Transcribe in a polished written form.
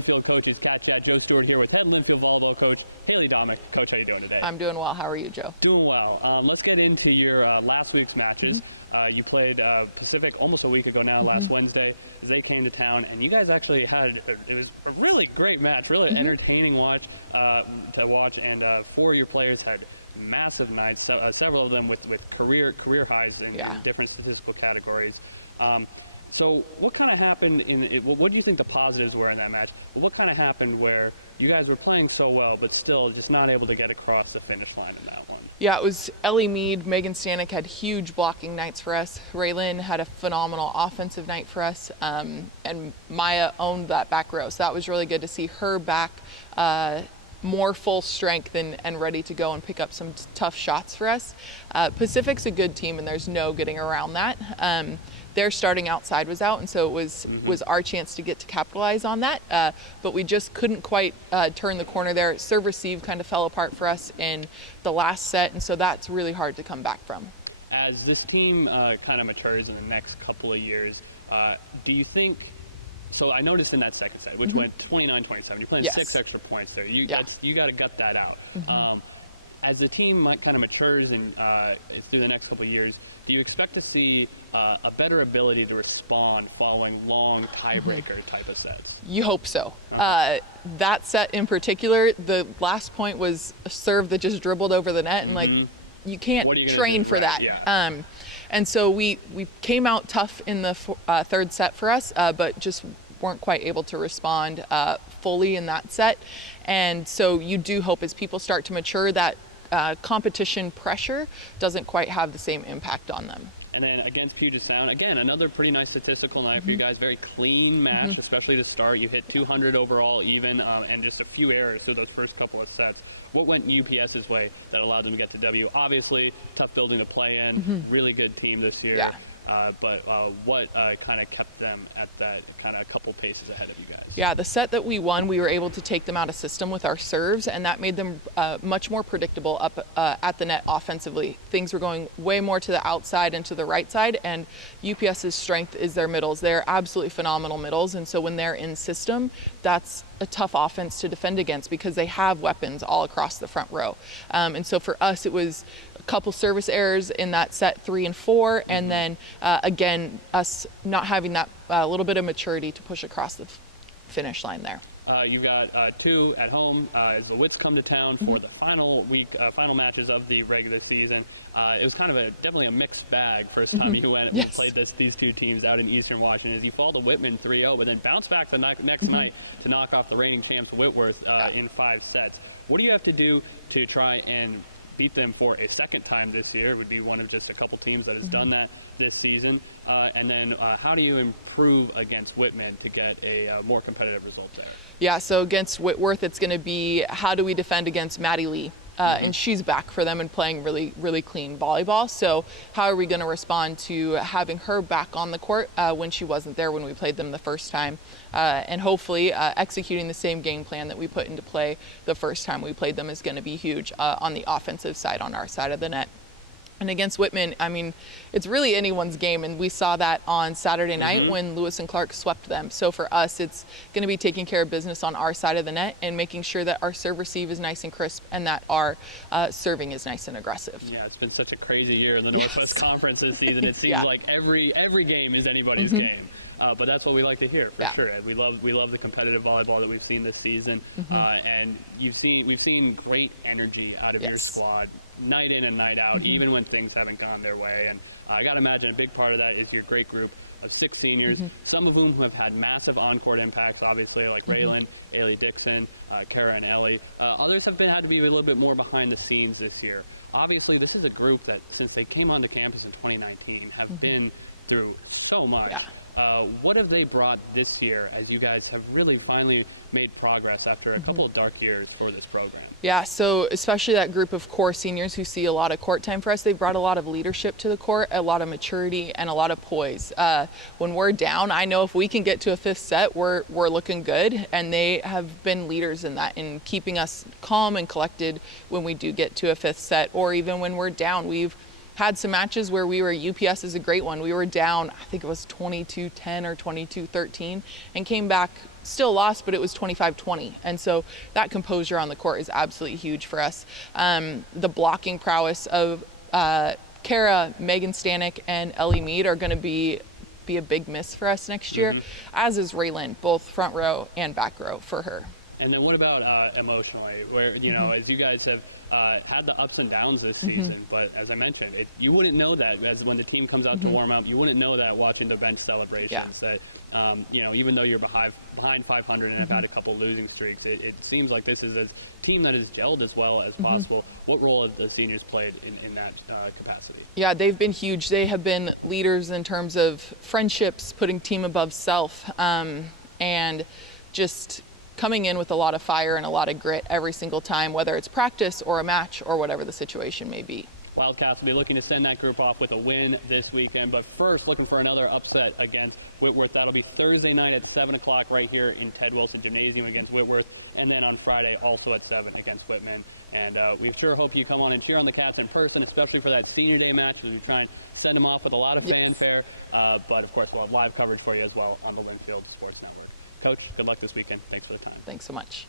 Linfield coaches, CatChat. Joe Stewart here with head Linfield volleyball coach Haley Domeck. Coach, how you doing today? I'm doing well. How are you, Joe? Doing well. Let's get into your last week's matches. You played Pacific almost a week ago now, last Wednesday. They came to town, and you guys actually had it was a really great match, really entertaining watch to watch, and four of your players had massive nights, several of them with career highs in different statistical categories. So what kind of happened what do you think the positives were in that match? What kind of happened where you guys were playing so well but still just not able to get across the finish line in that one? Yeah, it was Ellie Mead, Megan Stanek had huge blocking nights for us. Raylyn had a phenomenal offensive night for us, and Maya owned that back row. So that was really good to see her back more full strength and ready to go and pick up some tough shots for us. Pacific's a good team, and there's no getting around that. Their starting outside was out, and so it was our chance to get to capitalize on that. But we just couldn't quite turn the corner there. Serve receive kind of fell apart for us in the last set, and so that's really hard to come back from. As this team kind of matures in the next couple of years, do you think? So I noticed in that second set, which went 29-27, you're playing 6 extra points there. You got to gut that out. As the team kind of matures and it's through the next couple of years, do you expect to see a better ability to respond following long tiebreaker type of sets? You hope so. That set in particular, the last point was a serve that just dribbled over the net, and you can't train for that. And so we came out tough in the third set for us, but just weren't quite able to respond fully in that set. And so you do hope as people start to mature that competition pressure doesn't quite have the same impact on them. And then against Puget Sound, again, another pretty nice statistical night for you guys. Very clean match, especially to start. You hit 200 overall even, and just a few errors through those first couple of sets. What went UPS's way that allowed them to get to W? Obviously, tough building to play in. Really good team this year. But what kind of kept them at that kind of couple paces ahead of you guys? Yeah, the set that we won, we were able to take them out of system with our serves, and that made them much more predictable up at the net offensively. Things were going way more to the outside and to the right side, and UPS's strength is their middles. They're absolutely phenomenal middles, and so when they're in system, that's a tough offense to defend against because they have weapons all across the front row. And so for us, it was a couple service errors in that set 3 and 4, and then again, us not having that little bit of maturity to push across the finish line there. You've got 2 at home as the Wits come to town for the final matches of the regular season. It was kind of definitely a mixed bag first time you went and played these two teams out in Eastern Washington. As you fall to Whitman 3-0, but then bounce back the next night to knock off the reigning champs Whitworth in 5 sets. What do you have to do to try and beat them for a second time this year? It would be one of just a couple teams that has done that this season. And then how do you improve against Whitman to get a more competitive result there? Yeah, so against Whitworth, it's going to be how do we defend against Maddie Lee? And she's back for them and playing really, really clean volleyball. So how are we going to respond to having her back on the court when she wasn't there when we played them the first time? And hopefully executing the same game plan that we put into play the first time we played them is going to be huge on the offensive side, on our side of the net. And against Whitman, I mean, it's really anyone's game, and we saw that on Saturday night when Lewis and Clark swept them. So for us, it's going to be taking care of business on our side of the net and making sure that our serve receive is nice and crisp and that our serving is nice and aggressive. Yeah, it's been such a crazy year in the Northwest Conference this season. It seems like every game is anybody's game. But that's what we like to hear, for sure. We love the competitive volleyball that we've seen this season, and we've seen great energy out of your squad, night in and night out, even when things haven't gone their way. And I got to imagine a big part of that is your great group of 6 seniors, some of whom have had massive on-court impacts, obviously, like Raylyn, Ailey Dixon, Kara, and Ellie. Others have had to be a little bit more behind the scenes this year. Obviously, this is a group that, since they came onto campus in 2019, have been through so much. What have they brought this year as you guys have really finally made progress after a couple of dark years for this program? Yeah, so especially that group of core seniors who see a lot of court time for us, they brought a lot of leadership to the court, a lot of maturity, and a lot of poise. When we're down, I know if we can get to a 5th set, we're looking good, and they have been leaders in that, in keeping us calm and collected when we do get to a 5th set, or even when we're down. We've had some matches where UPS is a great one. We were down, I think it was 22-10 or 22-13, and came back, still lost, but it was 25-20. And so that composure on the court is absolutely huge for us. The blocking prowess of Kara, Megan Stanek, and Ellie Mead are going to be a big miss for us next year, as is Raylan, both front row and back row for her. And then what about emotionally, where, you know, as you guys have had the ups and downs this season, but as I mentioned, you wouldn't know that as when the team comes out to warm up, you wouldn't know that watching the bench celebrations that, you know, even though you're behind 500 and have had a couple losing streaks, it seems like this is a team that is gelled as well as possible. What role have the seniors played in that capacity? Yeah, they've been huge. They have been leaders in terms of friendships, putting team above self, and just coming in with a lot of fire and a lot of grit every single time, whether it's practice or a match or whatever the situation may be. Wildcats will be looking to send that group off with a win this weekend, but first looking for another upset against Whitworth. That'll be Thursday night at 7 o'clock right here in Ted Wilson Gymnasium against Whitworth, and then on Friday also at 7 against Whitman. And we sure hope you come on and cheer on the Cats in person, especially for that senior day match, as we try and send them off with a lot of fanfare. But of course, we'll have live coverage for you as well on the Linfield Sports Network. Coach, good luck this weekend. Thanks for the time. Thanks so much.